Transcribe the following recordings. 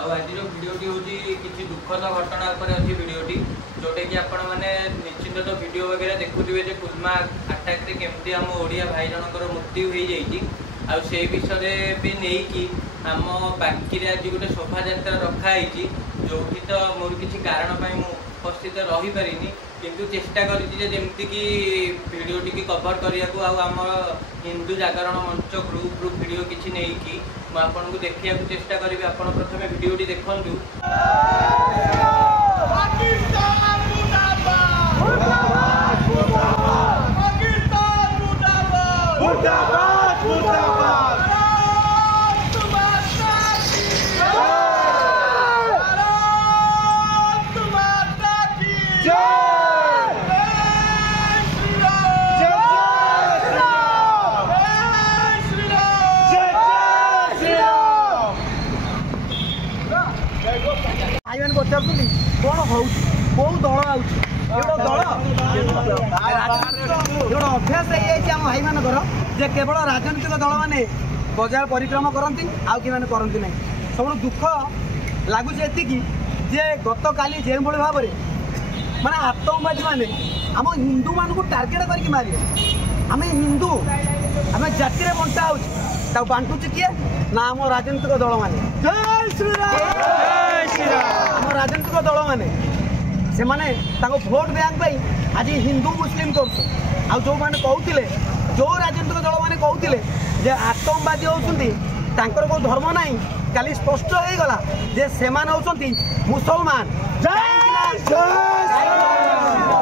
आज जो भिडटी हूँ किसी दुखद घटना अच्छी भिडटी जोटा कि आपण मैंने निश्चित तो वीडियो वगैरह देखुवे पुलमा आटाक केमती आम ओडिया भाई जनकर मृत्यु हो जाए से विषय भी नहीं आम बाकी आज गोटे शोभा यात्रा रखाई जो तो मोर किसी कारण उपस्थित रही पारिनी किंतु चेष्टा करमती कि भिडटी की कवर करने को आम हिंदू जागरण मंच ग्रुप रु भिड किसी नहीं कि आपको देखा चेष्टा करी आप प्रथम भिडटी देखु। कौन हो दल अभ्यास आम भाई मानकर जे केवल राजनीतिक दल मैंने बजार परिक्रमा करती आउ कि करती ना सब दुख लगुच जे गत काली जो भाव में माने आतंकवादी मैंने आम हिंदू मान को टार्गेट करके मारे आम हिंदू आम जाति में बंटा हो बांटुचे किए ना आम राजनीतिक दल मैंने आम राजनीतिक दल मैंने से माने भोट बैंक आज हिंदू मुस्लिम कर जो मैंने कहते जो राजनीतिक दल मैंने कहते आतंकवादी होती को धर्म ना काली स्पष्ट हो गला जे से होती मुसलमान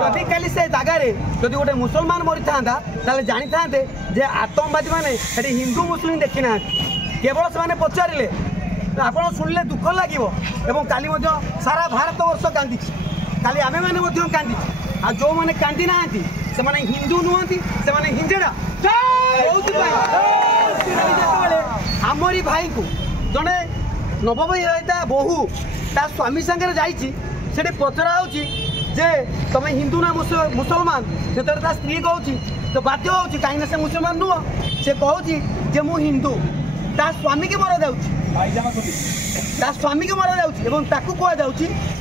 जदि काली से जगार जदि गोटे मुसलमान मरी था जानी था जे आतंकवादी मैंने हिंदू मुस्लिम देखी ना केवल से पचारे आप शुणिले दुख लगे काली सारा भारत वर्ष कांदी काली आमे मैंने कांदी आ जो मैंने कांदी ना से माने हिंदू नुहति से माने हिंजेड़ा आमरी भाई को जड़े नवविवाहिता बहु ता स्वामी सागर जाठी पचरा जे तुम हिंदू ना मुसलमान से स्त्री कहूँ तो बाध्य हो कहीं से मुसलमान नुह से कहूँ मु हिंदू ता स्वामी की मरा जाऊँ स्वामी की मरा जाऊँ कह जाऊँ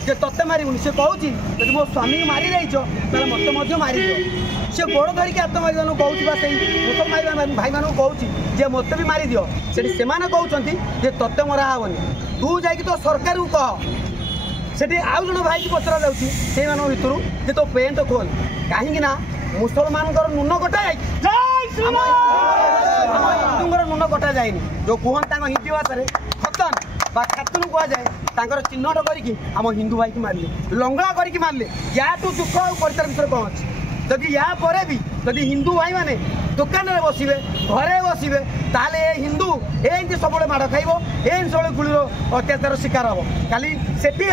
तत्ते मारूनी से कहूँ जब मो स्वामी मारी जाइए मत मारी से गोड़ धरिकी आतंकवादी मान कहूँ मुसलमान भाई मान कहूँ जे मत भी मारी दियो से कहते तत्ते मरा हेनी तू जा तो सरकार को कह से आउ जन भाई की पचरा जाऊँ भितर जे तो पेंट खोल कहीं मुसलमान नुन कटा हिंदू नुन कटा जाए जो कहते हिंदी भाषा खतन खातुन कहुए चिन्हट करके आम हिंदू भाई की मारे लंगड़ा करके मारे या तो दुख और विषय कौन अच्छी जदि या पर भी जदि हिंदू भाई माने दुकान में बसवे घरे बसवे ताले हिंदू एमती सब माड़ खाइब एम सब गुलिर अत्याचार शिकार हम खाली सेठी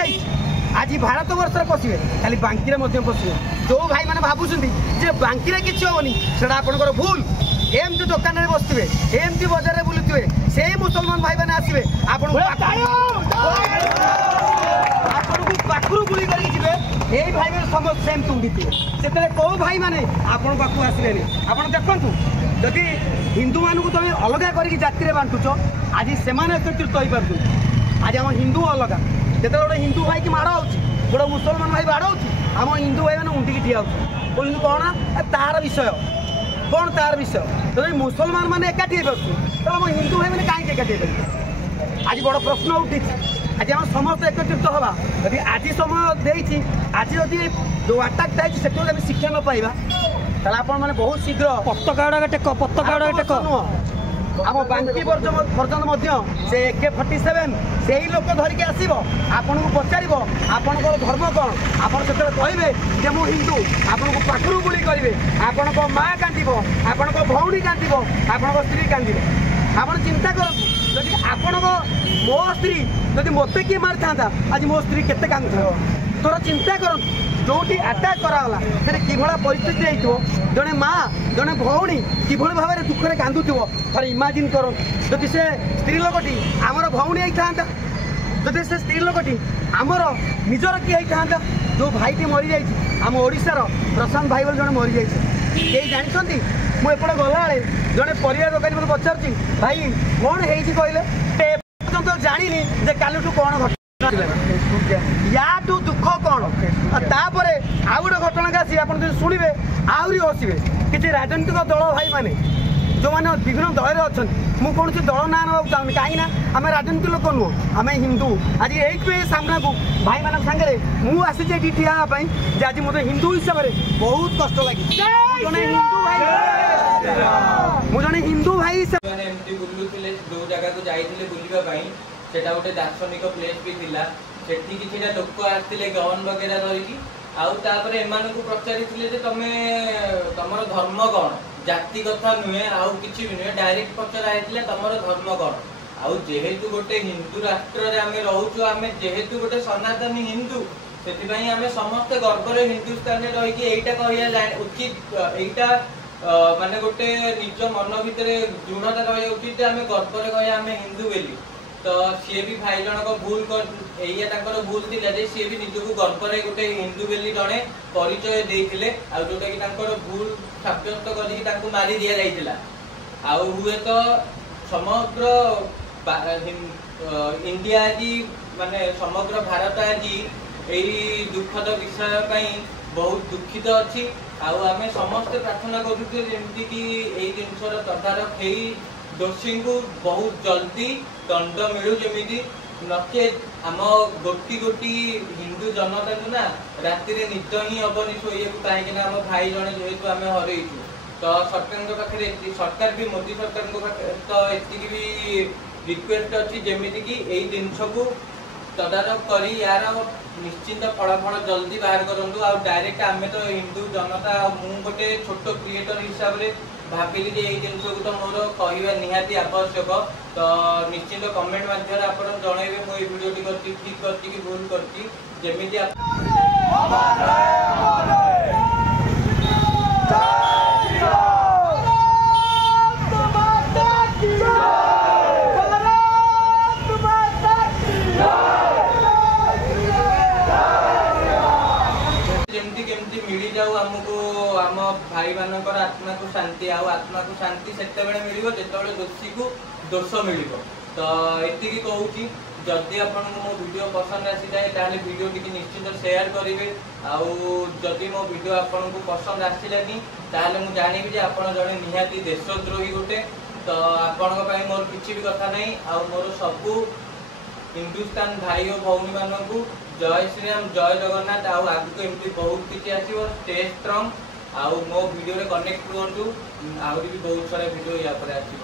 आज भारत वर्ष पशे खाली बांकी पशे जो भाई मैंने भावुं बांकी किसी हेनी से आपंकर भूल एमती दुकान में बसवे एमती बजार में बुलुवे से मुसलमान भाई मैंने आसवे आपको पाखु गुली करके जी ये भाई मैंने समस्त सेम तुंडी से कौ भाई मैंने आपण पाक आसवे आप देखु जदि हिंदू मानू तुम अलग करके जाति में बांटुच आज से एकत्रित हो पार आज आम हिंदू अलग जो गोटे हिंदू भाई की माड़ हो गोटे मुसलमान भाई बाड़ हो आम हिंदू भाई मैंने उंटिकी ठिया हो कौन तार विषय कौन तार विषय जब मुसलमान मैंने एकाठी तो आम हिंदू भाई मैंने कहीं एकाठी आज बड़ प्रश्न उठी आज आम समस्त एकत्रित हवा यदि आज समय देती आज जदि जो आटाक जाए से शिक्षा न पाइबा ताले आपण मैंने बहुत शीघ्र पताका टेक आम बांकी पर्यटन से AK-47 से ही लोक धरिकी आसब आपन को पचार आपण धर्म कौन आप कहे जे मु हिंदू आपन को पाखु गुली करेंगे आपण को माँ कांद आपण को भौणी कांद आपण को स्त्री कांद आप चिंता करूँ जदि आपण मो स्त्री जदि मत किए मारी था आज मो स्त्री केते कांद तोर चिंता कर जोटी आटाक कराला कि परिस्थिति हो जड़े माँ जड़े भौणी कि भाव में दुखे कांदुव थे इमाजिन कर जदि से स्त्री लोकटी आमर भौणी होता जदि से स्त्री लोकटी आमर निजर किए होता जो भाईटी मरी जाइए आम ओडिशार प्रशांत भाई बोल जड़े मरी जाइए कई जानते मुझे गला जड़े परिवार दोकानी मैं पचार भाई कौन है कहले ଜାଣିନି ଯେ କାଲିଠୁ କ'ଣ ଘଟଣା ୟାଠୁ ଦୁଃଖ କ'ଣ। ତାପରେ ଆଉ ଗୋଟେ ଘଟଣାକୁ ଆସି ଆପଣ ଯଦି ଶୁଣିବେ ଆହୁରି ହସିବେ। କିଛି ରାଜନୈତିକ ଦଳ ଭାଇମାନେ ଯେଉଁମାନେ ବିଭିନ୍ନ ଦଳରେ ଅଛନ୍ତି, ମୁଁ କୌଣସି ଦଳ ନାଁ ନେବାକୁ ଚାହୁଁନି, କାହିଁକିନା ଆମେ ରାଜନୀତି ଲୋକ ନୁହଁ, ଆମେ ହିନ୍ଦୁ। ଆଜି ଏଇଥିପାଇଁ ସାମ୍ନାକୁ ଭାଇମାନଙ୍କ ସାଙ୍ଗରେ ମୁଁ ଆସିଛି ଏଠି ଠିଆ ହେବା ପାଇଁ ଯେ ଆଜି ମୋତେ ହିନ୍ଦୁ ହିସାବରେ ବହୁତ କଷ୍ଟ ଲାଗିଛି। ମୁଁ ଜଣେ ହିନ୍ଦୁ ଭାଇ ହିସାବରେ ଏମିତି ବୁଲୁଥିଲେ, ଯୋଉ ଜାଗାକୁ ଯାଇଥିଲେ ବୁଲିବା ପାଇଁ ସେଟା ଗୋଟେ ଦାର୍ଶନିକ ପ୍ଲେସ୍ ବି ଥିଲା। ସେଠି କିଛିଟା ଲୋକ ଆସିଥିଲେ ଗହନ ବଗେରା ଧରିକି, ଆଉ ତାପରେ ଏମାନଙ୍କୁ ପଚାରିଥିଲେ ଯେ ତମର ଧର୍ମ କ'ଣ, ଜାତି କଥା ନୁହେଁ ଆଉ କିଛି ବି ନୁହେଁ, ଡାଇରେକ୍ଟ ପଚରା ହେଇଥିଲା ତମର ଧର୍ମ କ'ଣ। ଆଉ ଯେହେତୁ ଗୋଟେ ହିନ୍ଦୁ ରାଷ୍ଟ୍ରରେ ଆମେ ରହୁଛୁ, ଆମେ ଯେହେତୁ ଗୋଟେ ସନାତନୀ ହିନ୍ଦୁ, ସେଥିପାଇଁ ଆମେ ସମସ୍ତେ ଗର୍ବରେ ହିନ୍ଦୁସ୍ତାନରେ ରହିକି ଏଇଟା କହିବା ଉଚିତ, ଏଇଟା ମାନେ ଗୋଟେ ନିଜ ମନ ଭିତରେ ଦୃଢ଼ତା ରହିବା ଉଚିତ ଯେ ଆମେ ଗର୍ବରେ କହିବା ଆମେ ହିନ୍ଦୁ ବୋଲି। ତ ସିଏ ବି ଭାଇ ଜଣକ ଏଇଆ ତାଙ୍କର ଭୁଲ ଥିଲା ଯେ ସିଏ ବି ନିଜକୁ ଗର୍ବରେ ଗୋଟେ ହିନ୍ଦୁ ବୋଲି ଜଣେ ପରିଚୟ ଦେଇଥିଲେ, ଆଉ ଯୋଉଟା କି ତାଙ୍କର ଭୁଲ ସାବ୍ୟସ୍ତ କରିକି ତାଙ୍କୁ ମାରି ଦିଆଯାଇଥିଲା। ଆଉ ହୁଏତ ସମଗ୍ର ଇଣ୍ଡିଆ ଆଜି ମାନେ ସମଗ୍ର ଭାରତ ଆଜି ଏଇ ଦୁଃଖଦ ବିଷୟ ପାଇଁ ବହୁତ ଦୁଃଖିତ ଅଛି। ଆଉ ଆମେ ସମସ୍ତେ ପ୍ରାର୍ଥନା କରୁଛୁ ଯେମିତିକି ଏଇ ଜିନିଷର ତଦାରଖ ହେଇ ଦୋଷୀଙ୍କୁ ବହୁତ ଜଲ୍ଦି ଦଣ୍ଡ ମିଳୁ, ଯେମିତି ନଚେତ୍ ଆମ ଗୋଟି ଗୋଟି ହିନ୍ଦୁ ଜନତାକୁ ନା ରାତିରେ ନିଦ ହିଁ ହବନି ଶୋଇବାକୁ, କାହିଁକି ନା ଆମ ଭାଇ ଜଣେ ଯେହେତୁ ଆମେ ହରେଇଛୁ। ତ ସରକାରଙ୍କ ପାଖରେ ସରକାର ବି ମୋଦି ସରକାରଙ୍କ ପାଖରେ ତ ଏତିକି ବି ରିକ୍ୱେଷ୍ଟ ଅଛି ଯେମିତିକି ଏଇ ଜିନିଷକୁ ତଦାରଖ କରି ୟାର ନିଶ୍ଚିନ୍ତ ଫଳାଫଳ ଜଲ୍ଦି ବାହାର କରନ୍ତୁ। ଆଉ ଡାଇରେକ୍ଟ ଆମେ ତ ହିନ୍ଦୁ ଜନତା, ଆଉ ମୁଁ ଗୋଟେ ଛୋଟ କ୍ରିଏଟର ହିସାବରେ ଭାବିଲି ଯେ ଏଇ ଜିନିଷକୁ ତ ମୋର କହିବା ନିହାତି ଆବଶ୍ୟକ। ତ ନିଶ୍ଚିନ୍ତ କମେଣ୍ଟ ମାଧ୍ୟମରେ ଆପଣ ଜଣେଇବେ ମୁଁ ଏଇ ଭିଡ଼ିଓଟି କରିଛି ଠିକ୍ କରିଛି କି ଭୁଲ କରିଛି, ଯେମିତି मिल जाऊ आमको आम भाई मानकर आत्मा को शांति आत्मा को शांति से मिल जो दोषी को दोष मिल। तो ये कहूँ जदि आपन मो वीडियो पसंद आसी जाए वीडियो टी निश्चित शेयर करेंगे। आदि मो वीडियो आपन को पसंद आसलानी मुझे जानी जे आपन जड़े निहाती देशद्रोही गोटे। तो आपण मोर किसी भी कथा नहीं, मोर सबू हिंदुस्तान भाई और भौणी मानक जय श्री राम, जय जगन्नाथ। आगु एमती बहुत किसी आसो, स्टे स्ट्रंग। मो वीडियो रे कनेक्ट रुहतु, आहरी भी बहुत सारा वीडियो या पर आसो।